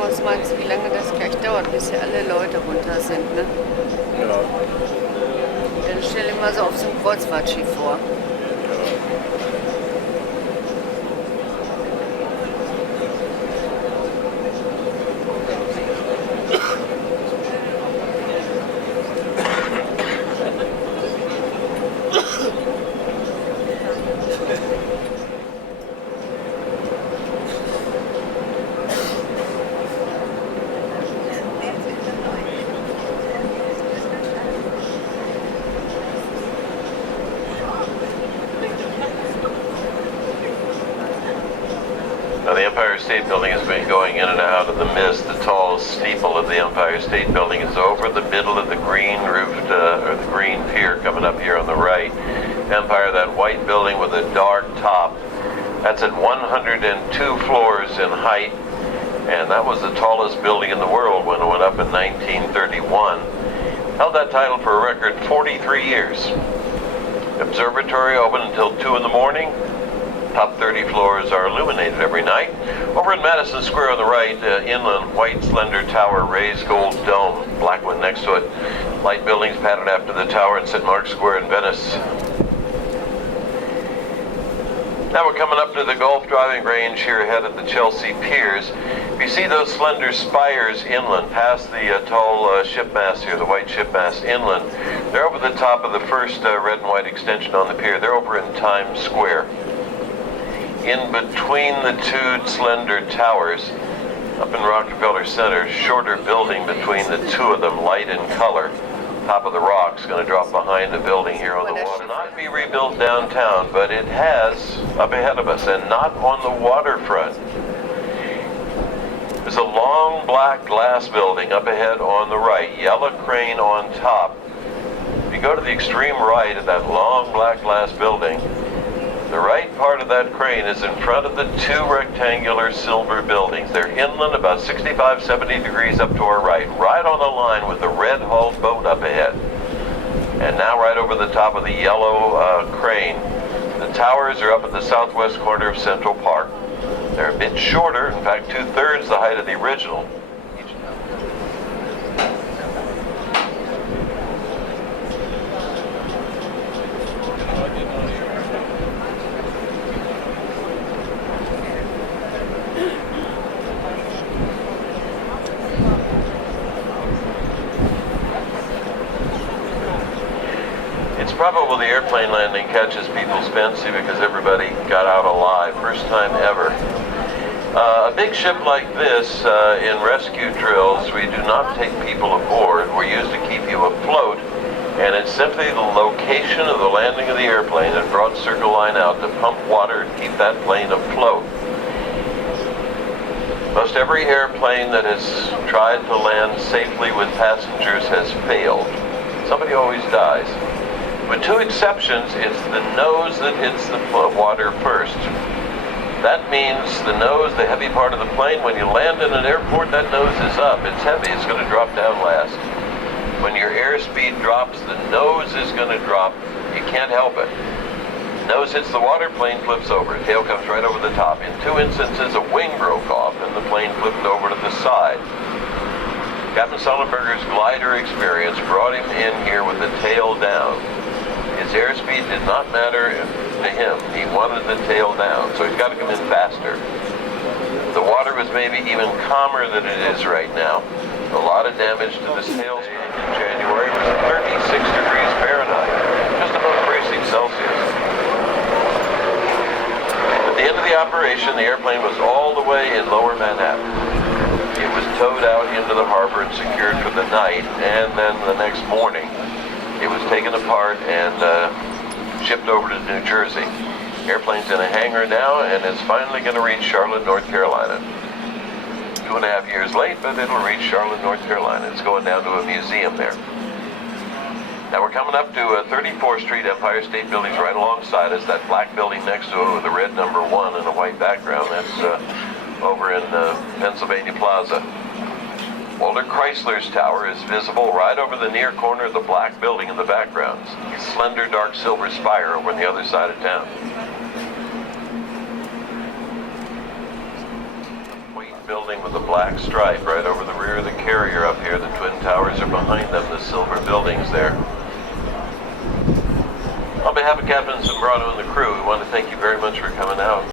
Was meinst du, wie lange das gleich dauert, bis hier alle Leute runter sind, ne? Ja. Dann stell dir mal so auf so ein Kreuzfahrtschiff vor. Now the Empire State Building has been going in and out of the mist. The tallest steeple of the Empire State Building is over the middle of the green roofed, or the green pier coming up here on the right. Empire, that white building with a dark top, that's at 102 floors in height, and that was the tallest building in the world when it went up in 1931. Held that title for a record 43 years. Observatory open until 2 in the morning. Top 30 floors are illuminated every night. Over in Madison Square on the right, inland, white slender tower, raised gold dome, black one next to it. Light buildings patterned after the tower in St. Mark's Square in Venice. Now we're coming up to the golf driving range here ahead of the Chelsea Piers. You see those slender spires inland, past the tall ship mast here, the white ship mast inland. They're over the top of the first red and white extension on the pier. They're over in Times Square. In between the two slender towers, up in Rockefeller Center, shorter building between the two of them, light in color. Top of the rock's going to drop behind the building here on the water. Not be rebuilt downtown, but it has up ahead of us, and not on the waterfront. There's a long black glass building up ahead on the right, yellow crane on top. If you go to the extreme right of that long black glass building, the right part of that crane is in front of the two rectangular silver buildings. They're inland about 65, 70 degrees up to our right on the line with the red hulled boat up ahead. And now right over the top of the yellow crane. The towers are up at the southwest corner of Central Park. They're a bit shorter, in fact 2/3 the height of the original. It's probable the airplane landing catches people's fancy because everybody got out alive. First time ever. A big ship like this, in rescue drills, we do not take people aboard. We're used to keep you afloat, and it's simply the location of the landing of the airplane that brought Circle Line out to pump water and keep that plane afloat. Most every airplane that has tried to land safely with passengers has failed. Somebody always dies. With two exceptions, it's the nose that hits the water first. That means the nose, the heavy part of the plane, when you land in an airport, that nose is up. It's heavy, it's going to drop down last. When your airspeed drops, the nose is going to drop. You can't help it. Nose hits the water, plane flips over. Tail comes right over the top. In two instances, a wing broke off and the plane flipped over to the side. Captain Sullenberger's glider experience brought him in here with the tail down. His airspeed did not matter to him. He wanted the tail down, so he's got to come in faster. The water was maybe even calmer than it is right now. A lot of damage to the sails in January was 36 degrees Fahrenheit, just above freezing Celsius. At the end of the operation, the airplane was all the way in lower Manhattan. It was towed out into the harbor and secured for the night, and then the next morning, it was taken apart and shipped over to New Jersey. Airplane's in a hangar now, and it's finally going to reach Charlotte, North Carolina. 2.5 years late, but it'll reach Charlotte, North Carolina. It's going down to a museum there. Now we're coming up to 34th Street, Empire State Building's right alongside us. That black building next to it with a red number 1 and a white background, that's over in Pennsylvania Plaza. Walter Chrysler's tower is visible right over the near corner of the black building in the background. A slender dark silver spire over on the other side of town. Building with a black stripe right over the rear of the carrier up here. The twin towers are behind them, the silver buildings there. On behalf of Captain Zambrano and the crew, we want to thank you very much for coming out.